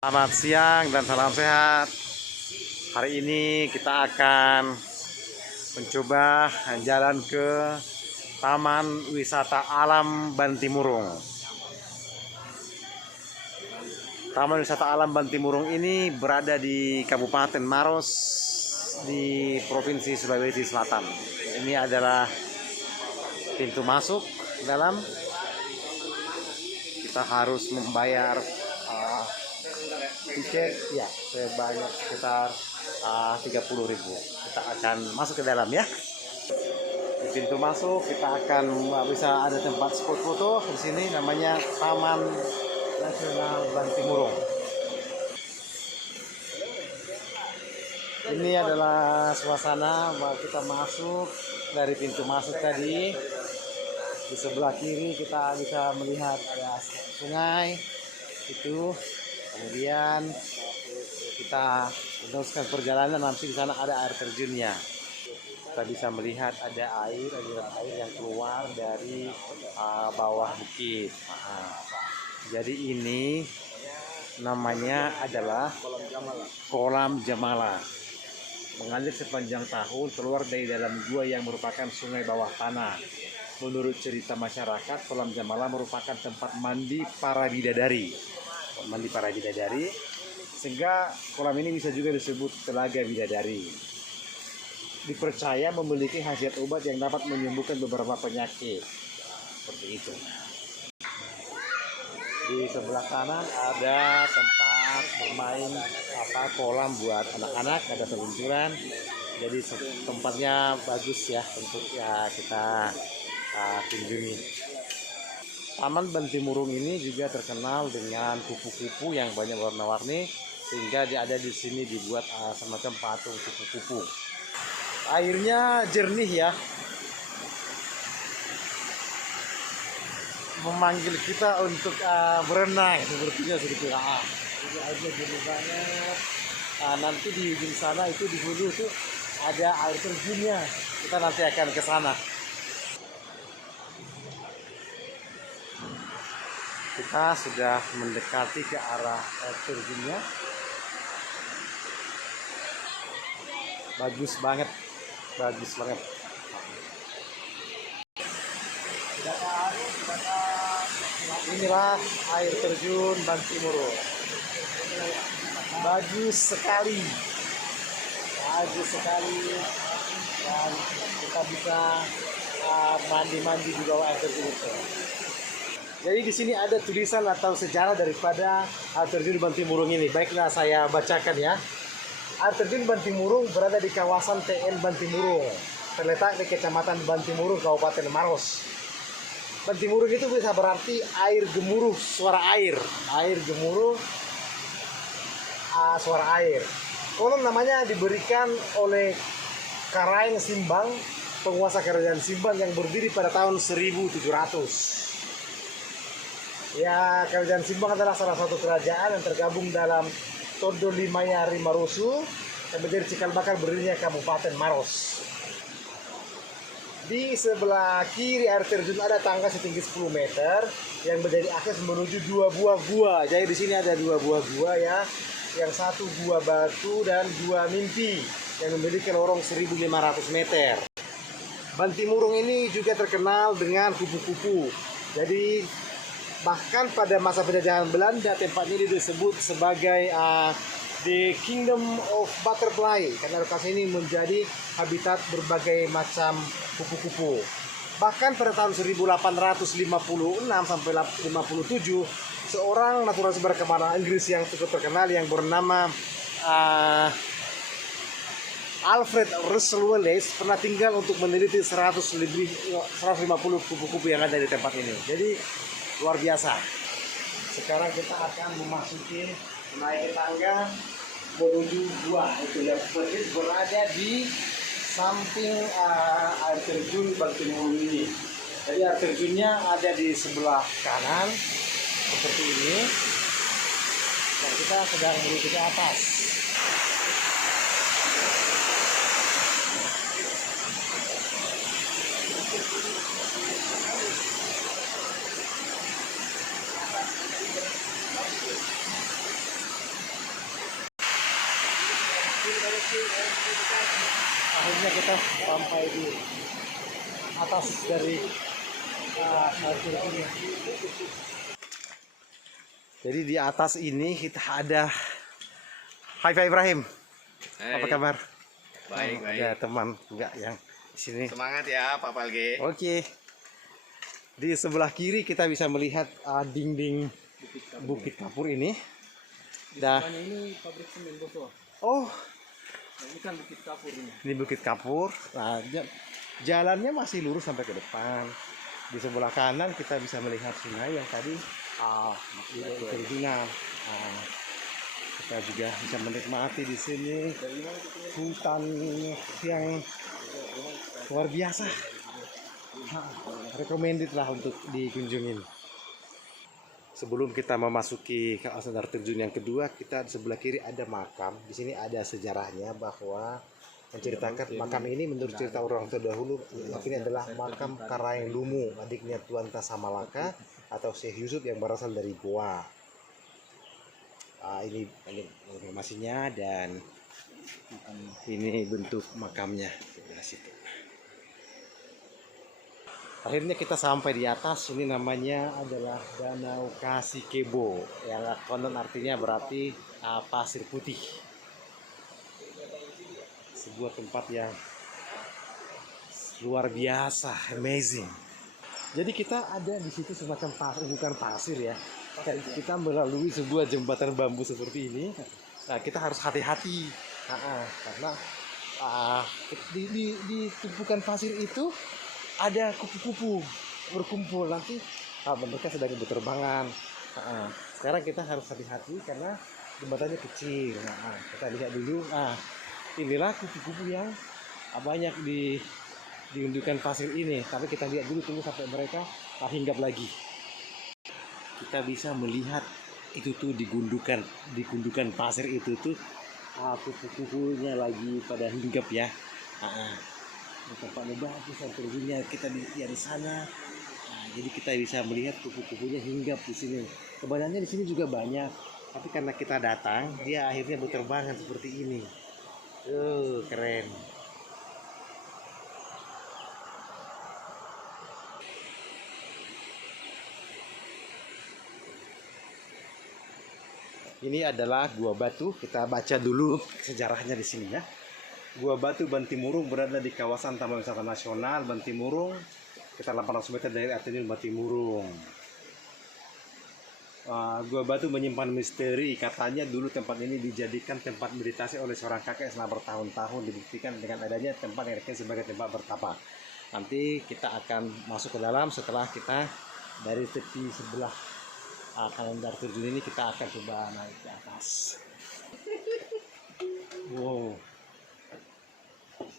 Selamat siang dan salam sehat. Hari ini kita akan mencoba jalan ke Taman Wisata Alam Bantimurung. Taman Wisata Alam Bantimurung ini berada di Kabupaten Maros di Provinsi Sulawesi Selatan. Ini adalah pintu masuk dalam. Kita harus membayar tiket ya sebanyak sekitar 30.000. Kita akan masuk ke dalam ya. Di pintu masuk kita akan bisa ada tempat spot foto di sini, namanya Taman Nasional Bantimurung. Ini adalah suasana kita masuk dari pintu masuk tadi. Di sebelah kiri kita bisa melihat ada sungai itu. Kemudian kita meneruskan perjalanan, nanti di sana ada air terjunnya. Kita bisa melihat ada aliran air yang keluar dari bawah bukit. Jadi ini namanya adalah Kolam Jamala. Mengalir sepanjang tahun, keluar dari dalam gua yang merupakan sungai bawah tanah. Menurut cerita masyarakat, Kolam Jamala merupakan tempat mandi para bidadari. Sehingga kolam ini bisa juga disebut Telaga Bidadari. Dipercaya memiliki khasiat obat yang dapat menyembuhkan beberapa penyakit. Seperti itu. Di sebelah kanan ada tempat bermain kolam buat anak-anak, ada seluncuran. Jadi tempatnya bagus ya untuk kita kunjungi. Taman Bantimurung ini juga terkenal dengan kupu-kupu yang banyak warna-warni, sehingga ada di sini dibuat semacam patung kupu-kupu. Airnya jernih ya, memanggil kita untuk berenang sepertinya sedikit. Airnya jernih banget. Nanti di ujung sana itu di hulu itu ada air terjunnya. Kita nanti akan ke sana. Kita sudah mendekati ke arah air terjunnya. Bagus banget. Inilah air terjun Bantimurung. Bagus sekali. Dan kita bisa mandi-mandi di bawah air terjun itu. Jadi di sini ada tulisan atau sejarah daripada air terjun Bantimurung ini. Baiklah saya bacakan ya. Air terjun Bantimurung berada di kawasan TN Bantimurung, terletak di Kecamatan Bantimurung, Kabupaten Maros. Bantimurung itu bisa berarti air gemuruh, suara air. Air gemuruh, suara air. Konon namanya diberikan oleh Karaeng Simbang, penguasa Kerajaan Simbang yang berdiri pada tahun 1700. Ya, Kerajaan Simbang adalah salah satu kerajaan yang tergabung dalam Todo Limaya Rimarusu yang menjadi cikal bakal berdirinya Kabupaten Maros. Di sebelah kiri air terjun ada tangga setinggi 10 meter yang menjadi akses menuju dua buah gua. Jadi di sini ada dua buah gua ya. Yang satu gua batu dan gua mimpi yang memiliki lorong 1.500 meter. Bantimurung ini juga terkenal dengan kupu-kupu. Jadi bahkan pada masa penjajahan Belanda, tempat ini disebut sebagai The Kingdom of Butterfly, karena lokasi ini menjadi habitat berbagai macam kupu-kupu. Bahkan pada tahun 1856 sampai 57, seorang naturalis berkenalan Inggris yang cukup terkenal yang bernama Alfred Russel Wallace pernah tinggal untuk meneliti 150 kupu-kupu yang ada di tempat ini. Jadi luar biasa. Sekarang kita akan memasuki naik tangga menuju gua itu yang persis berada di samping air terjun Bantimurung ini. Jadi air terjunnya ada di sebelah kanan seperti ini. Dan kita sedang menuju ke atas. Akhirnya kita sampai di atas dari ini. Jadi di atas ini kita ada. Hai Pak Ibrahim. Hai. Apa kabar? Baik, baik. Ada teman enggak yang di sini? Semangat ya Pak Palge. Oke. Di sebelah kiri kita bisa melihat dinding Bukit Kapur ini. Ini pabrik semen Boso. Oh, Nah, ini kan Bukit Kapur ini. ini Bukit Kapur. Nah, jalannya masih lurus sampai ke depan. Di sebelah kanan kita bisa melihat sungai yang tadi terjungan. Kita juga bisa menikmati di sini hutan yang luar biasa. Recommended lah untuk dikunjungin. Sebelum kita memasuki kawasan air terjun yang kedua, kita di sebelah kiri ada makam. Di sini ada sejarahnya bahwa menceritakan makam ini menurut cerita orang terdahulu ini adalah makam Karaeng Lumu, adiknya Tuan Tasamalaka atau Syekh Yusuf yang berasal dari Goa. Ini informasinya dan ini bentuk makamnya sebelah situ. Akhirnya kita sampai di atas. Ini namanya adalah Danau Kasikebo yang konon artinya berarti pasir putih. Sebuah tempat yang luar biasa, amazing. Jadi kita ada di situ semacam pasir, bukan pasir ya. Kita melalui sebuah jembatan bambu seperti ini. Nah, kita harus hati-hati karena di tumpukan pasir itu ada kupu-kupu berkumpul. Nanti mereka sedang berterbangan. Sekarang kita harus hati-hati karena jembatannya kecil. Kita lihat dulu. Inilah kupu-kupu yang banyak diundukan pasir ini. Tapi kita lihat dulu, tunggu sampai mereka hinggap lagi. Kita bisa melihat itu tuh di gundukan pasir itu tuh kupu-kupunya lagi pada hinggap ya. Tempatnya bagus, terjunnya kita lihat di sana. Jadi kita bisa melihat kupu-kupunya hinggap di sini. Kebanyakan di sini juga banyak, tapi karena kita datang, dia akhirnya berterbangan seperti ini. Keren. Ini adalah Gua Batu. Kita baca dulu sejarahnya di sini ya. Gua Batu Bantimurung berada di kawasan Taman Wisata Nasional Bantimurung, sekitar 800 meter dari Atenil Bantimurung. Gua Batu menyimpan misteri. Katanya dulu tempat ini dijadikan tempat meditasi oleh seorang kakek selama bertahun-tahun. Dibuktikan dengan adanya tempat yang dikenal sebagai tempat bertapa. Nanti kita akan masuk ke dalam setelah kita dari tepi sebelah kanan air terjun ini, kita akan coba naik ke atas. Wow.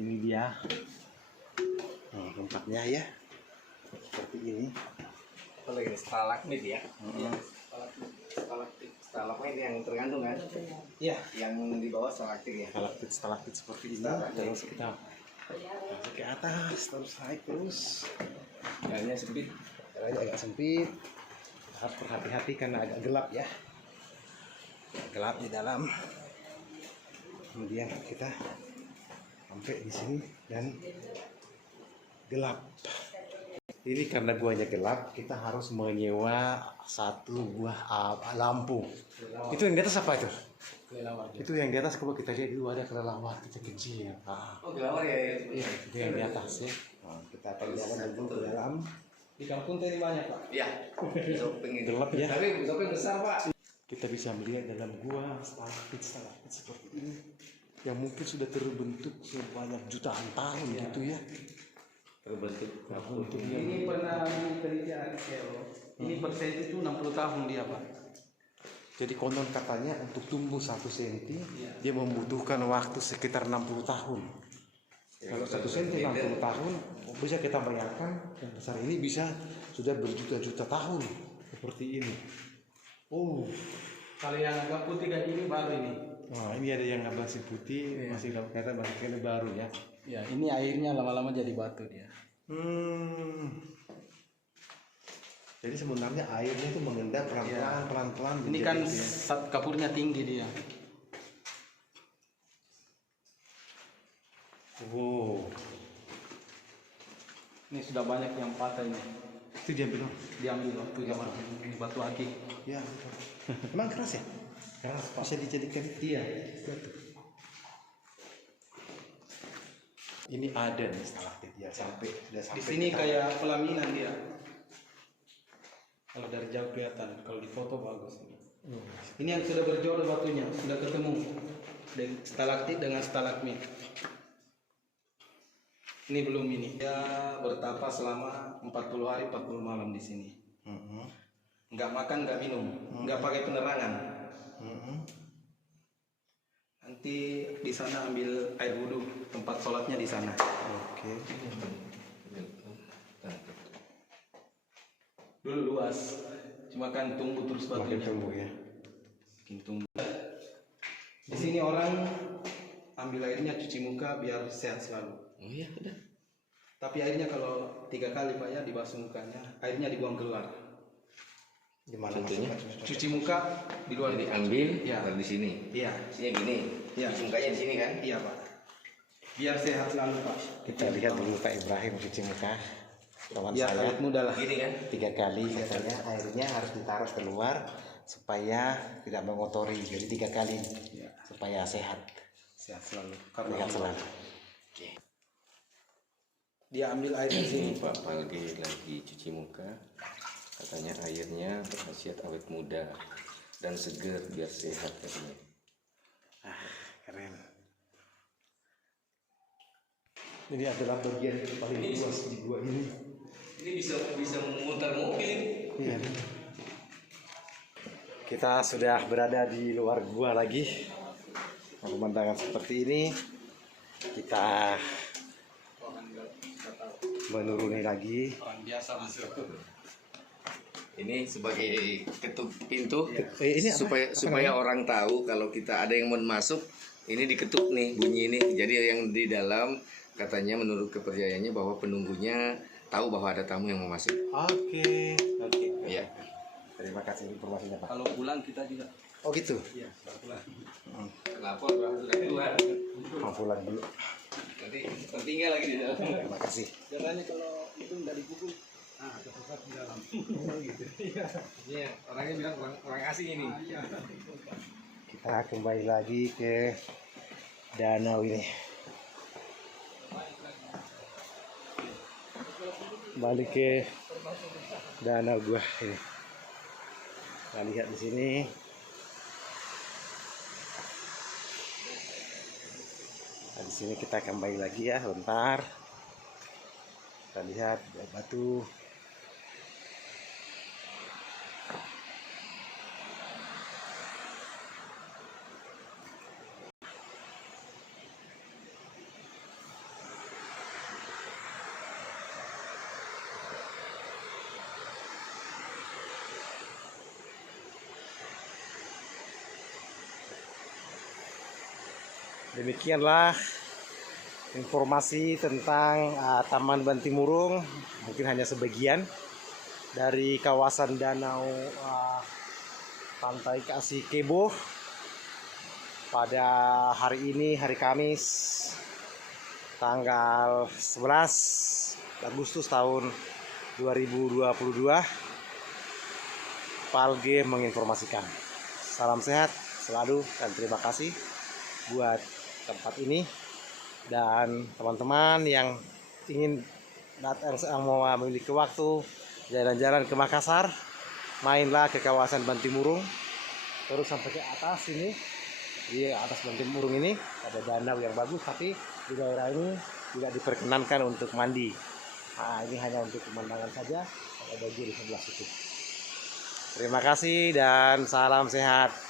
Ini dia tempatnya ya, seperti ini. Kalau ini stalagmit ya. Stalagmit yang tergantung kan? Iya. Yang di bawah stalaktit ya. Stalaktit seperti ini. Terus kita masuk ke atas, terus naik terus. Jalannya sempit. Jalannya agak sempit. Harus berhati-hati karena agak gelap ya. Gelap di dalam. Kemudian kita sampai di sini dan gelap. Ini karena guanya gelap, kita harus menyewa satu buah lampu. Itu yang di atas apa itu? Kelelawar. Itu yang di atas, coba kita lihat dulu, ada kelelawar kecil-kecil. Oh, kelelawar ya. Iya, itu yang di atas ya. Kita akan jalan dulu ke dalam. Di kampung tadi banyak, Pak. Iya. Topeng itu. Gelap ya. Tapi topeng besar, Pak. Kita bisa melihat dalam gua stalaktit seperti ini yang mungkin sudah terbentuk sebanyak jutaan tahun gitu ya. Terbentuk. Ini pernah diteliti Ariel. Ini persen itu 60 tahun dia, Pak. Jadi konon katanya untuk tumbuh 1 senti dia membutuhkan waktu sekitar 60 tahun. Kalau 1 senti 60 tahun, bisa kita bayangkan yang besar ini bisa sudah berjuta-juta tahun seperti ini. Oh, Kalau yang agak putih kayak gini baru ini. nah ini ada yang masih putih, masih kelihatan masih kena baru ya. Ya, ini airnya lama-lama jadi batu dia. Jadi sebenarnya airnya itu mengendap pelan-pelan. Ini kan kapurnya tinggi dia. Wow. Ini sudah banyak yang patah ini. Itu diambil. Diambil waktu zaman batu akik. Ya. Emang keras ya? Keras Pak. Bisa dijadikan. Iya. Ini ada nih stalaktit ya sudah Di sampai. sini kayak pelaminan dia. Kalau dari jauh kelihatan, kalau di foto bagus. Ini yang sudah berjodoh batunya, sudah ketemu. Stalaktit dengan stalagmit. Ini belum ini. Dia bertapa selama 40 hari 40 malam di sini. Nggak makan, nggak minum, nggak pakai penerangan. Nanti di sana ambil air wudhu, tempat sholatnya di sana. Oke. Dulu luas, cuma kan tumbuh terus Makin batunya. tumbuh ya. Makin tumbuh. Di sini orang ambil airnya cuci muka biar sehat selalu. Oh iya, udah. Tapi airnya kalau 3 kali Pak ya dibasuh mukanya, airnya dibuang keluar. Gimana Contohnya? maksudnya? Cuci muka di luar. Diambil, Iya. taruh di sini. Iya, Sini gini. Iya. Cuci mukanya di sini kan? iya Pak. Biar sehat selalu Pak. Kita lihat dulu Pak Ibrahim cuci muka. Kawan Biar saya awet muda lah. Gini kan? 3 kali katanya airnya harus ditaruh keluar supaya tidak mengotori. Jadi 3 kali Iya. supaya sehat. Sehat selalu. Karena Sehat selalu. dia ambil air di sini Pak. Pak Palge lagi cuci muka. Katanya airnya berkhasiat awet muda dan seger biar sehat katanya. Keren. Ini adalah bagian paling luas di gua ini. Ini bisa memutar mobil. Iya. Kita sudah berada di luar gua lagi. Pemandangan seperti ini. Kita menuruni lagi. Orang biasa masuk. Ini sebagai ketuk pintu Ini apa? supaya Apa supaya namanya? orang tahu kalau kita ada yang mau masuk, ini diketuk nih bunyi ini. Jadi yang di dalam katanya menurut kepercayaannya bahwa penunggunya tahu bahwa ada tamu yang mau masuk. Oke. Iya. Terima kasih informasinya Pak. Kalau pulang kita juga. Oh gitu. Iya, pulang. Lapor bahwa sudah keluar. Mau pulang dulu. Nanti tertinggal lagi di dalam. Terima kasih. Katanya kalau itu nggak dipukul, kesesat di dalam. Iya, orangnya bilang orang asing ini. Kita kembali lagi ke danau ini. Balik ke danau gua ini. Kita lihat di sini. Nah, di sini kita kembali lagi ya, bentar. Kita lihat batu. Demikianlah informasi tentang Taman Bantimurung, mungkin hanya sebagian dari kawasan danau Pantai Kasih Kebo pada hari ini, hari Kamis tanggal 11 Agustus tahun 2022. Palge menginformasikan. Salam sehat selalu dan terima kasih buat tempat ini, dan teman-teman yang ingin datang, yang mau memiliki waktu jalan-jalan ke Makassar, mainlah ke kawasan Bantimurung terus sampai ke atas ini. Di atas Bantimurung ini ada danau yang bagus, tapi di daerah ini tidak diperkenankan untuk mandi. Nah, ini hanya untuk pemandangan saja. Ada baju di sebelah situ. Terima kasih dan salam sehat.